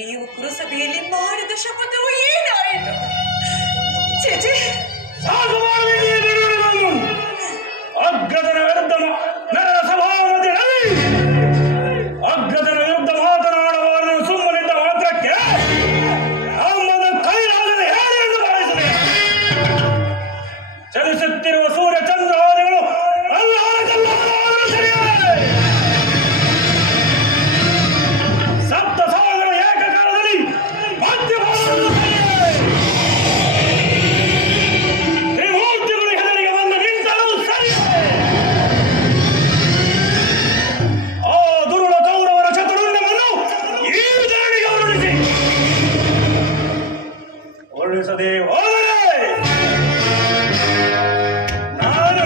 ನೀವು ಪುರಸಭೆಯಲ್ಲಿ ಮಾಡಿದ ಶಪಥ ತಿಳಿಸದೆ ಹೋದರೆ! ನಾನು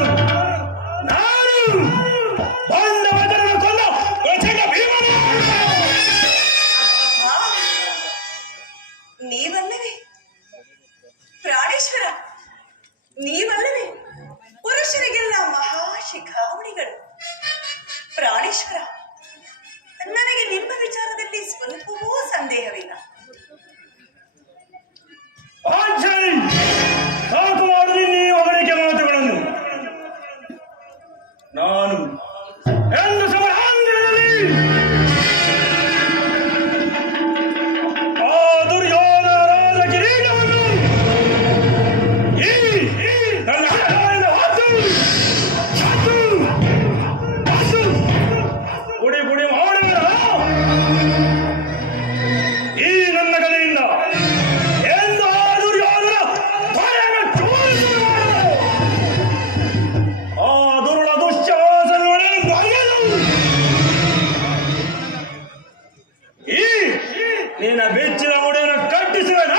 ನಾನು ನೀವಲ್ಲವೇ? ಪ್ರಾಣೇಶ್ವರ, ನೀವಲ್ಲವೇ? ಪುರುಷರಿಗೆಲ್ಲ ಮಹಾ ಪ್ರಾಣೇಶ್ವರ, ನನಗೆ ನಿಮ್ಮ ವಿಚಾರದಲ್ಲಿ ಸ್ವಲ್ಪವೂ ಸಂದೇಹವಿಲ್ಲ. ನಿನ್ನ ಬೆಚ್ಚಿನ ಉಡನ್ನು ಕಟ್ಟಿಸುವೆನಾ